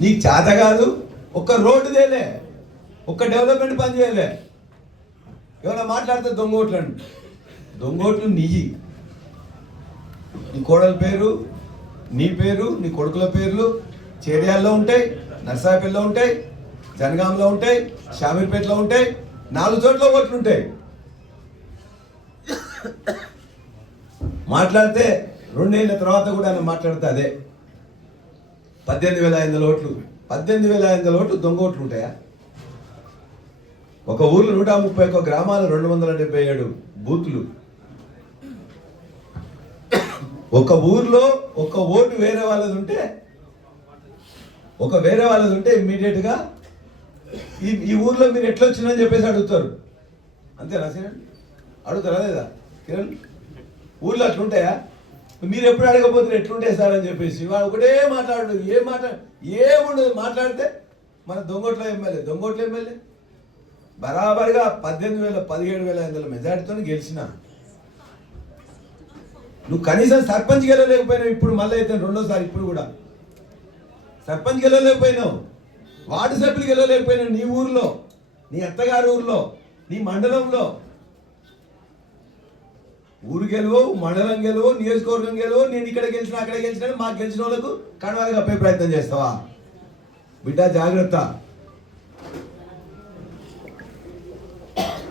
నీకు చేత కాదు, ఒక్క రోడ్డు తేలే, ఒక్క డెవలప్మెంట్ పని చేయలే. ఎవరైనా మాట్లాడితే దొంగోట్లు అండి. దొంగోట్లు నీయి, నీ కోడల పేరు, నీ పేరు, నీ కొడుకుల పేర్లు చేర్యాల్లో ఉంటాయి, నర్సాపల్లిలో ఉంటాయి, జనగాంలో ఉంటాయి, షామీర్పేటలో ఉంటాయి, 4 చోట్ల ఓట్లు ఉంటాయి. మాట్లాడితే 2 ఏళ్ళ తర్వాత కూడా ఆయన మాట్లాడితే అదే 18,500 ఓట్లు. 18,500 ఓట్లు దొంగ ఓట్లు ఉంటాయా? ఒక ఊర్లో 131 గ్రామాలు, 277 బూతులు. ఒక ఊర్లో ఒక ఓటు వేరే వాళ్ళది ఉంటే ఇమ్మీడియట్ గా ఈ ఊర్లో మీరు ఎట్లా వచ్చిందని చెప్పేసి అడుగుతారు. అంతేనా కిరణ్? అడుగుతారా లేదా కిరణ్? ఊర్లో అట్లుంటాయా? మీరు ఎప్పుడు అడగకపోతే ఎట్లుంటాయి సార్ అని చెప్పేసి వాడు ఒకటే మాట్లాడు, ఏముండదు. మాట్లాడితే మన దొంగోట్ల ఎమ్మెల్యే బరాబర్గా 17,500 మెజార్టీతో గెలిచిన. నువ్వు కనీసం సర్పంచ్ గెలవలేకపోయినావు. ఇప్పుడు మళ్ళీ అయితే 2వ సారి ఇప్పుడు కూడా సర్పంచ్ గెలవలేకపోయినావు, వార్డు సభ్యులు గెలవలేకపోయినావు. నీ ఊర్లో, నీ అత్తగారి ఊర్లో, నీ మండలంలో. ఊరు గెలవవు, మండలం గెలవవు, నియోజకవర్గం గెలవవు. నేను ఇక్కడ గెలిచిన అక్కడ గెలిచిన మాకు గెలిచిన వాళ్ళకు కణవాలుగా కప్పే ప్రయత్నం చేస్తావా? బిడ్డ జాగ్రత్త.